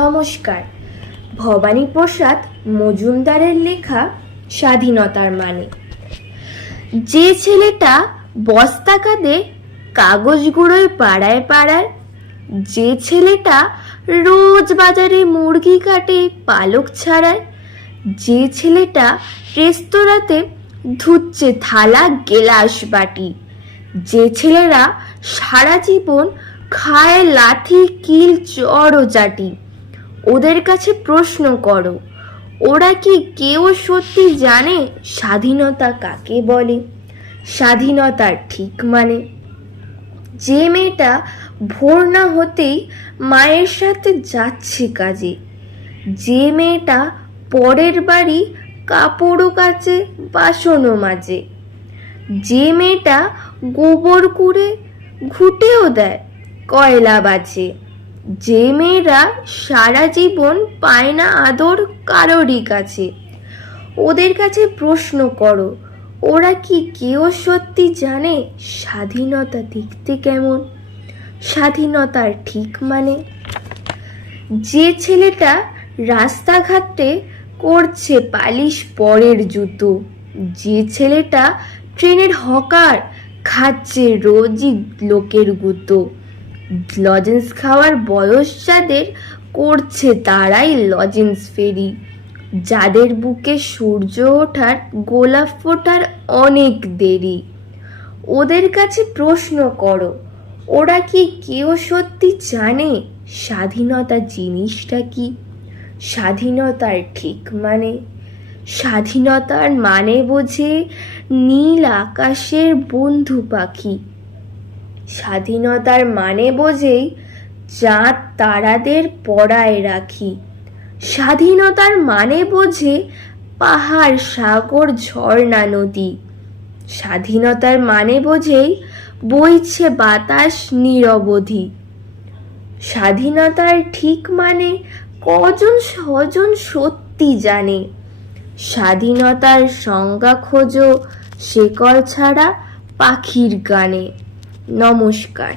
নমস্কার। ভবানীপ্রসাদ মজুমদারের লেখা স্বাধীনতার মানে। যে ছেলেটা বস্তা কাঁদে কাগজ গুঁড়োয় পাড়ায় পাড়ায়, যে ছেলেটা রোজ বাজারে মুরগি কাটে পালক ছাড়ায়, যে ছেলেটা রেস্তোরাঁতে ধুচ্ছে থালা গেলাস বাটি, যে ছেলেরা সারা জীবন খায় লাথি কিল চড় চাটি, ওদের কাছে প্রশ্ন করো, ওরা কি কেউ সত্যি জানে স্বাধীনতা কাকে বলে, স্বাধীনতার ঠিক মানে? যে মেয়েটা ভোর না হতেই মায়ের সাথে যাচ্ছে কাজে, যে মেয়েটা পরের বাড়ি কাপড়ও কাচে বাসনও মাজে, যে মেয়েটা গোবর কুড়ে ঘুঁটেও দেয় কয়লা বাজে, যে মেয়েরা সারা জীবন পায় না আদর কারোরই কাছে, ওদের কাছে প্রশ্ন করো, ওরা কি কেউ সত্যি জানে স্বাধীনতা দেখতে কেমন, স্বাধীনতার ঠিক মানে? যে ছেলেটা রাস্তাঘাটে করছে পালিশ পরের জুতো, যে ছেলেটা ট্রেনের হকার খাচ্ছে রোজই লোকের গুঁতো, লজেন্স খাওয়ার বয়স যাদের করছে তারাই লজেন্স ফেরি, যাদের বুকে সূর্য ওঠার গোলাপ ফোটার অনেক দেরি, ওদের কাছে প্রশ্ন করো, ওরা কি কেউ সত্যি জানে স্বাধীনতা জিনিসটা কি, স্বাধীনতার ঠিক মানে? স্বাধীনতার মানে বোঝে নীল আকাশের বন্ধু পাখি, স্বাধীনতার মানে বোঝেই চাঁদ তারাদের পড়ায় রাখি, স্বাধীনতার মানে বোঝে পাহাড় সাগর ঝর্ণা নদী, স্বাধীনতার মানে বোঝেই বইছে বাতাস নিরবধি। স্বাধীনতার ঠিক মানে কজন স্বজন সত্যি জানে, স্বাধীনতার সংজ্ঞা খোঁজো শেকল ছাড়া পাখির গানে। নমস্কার।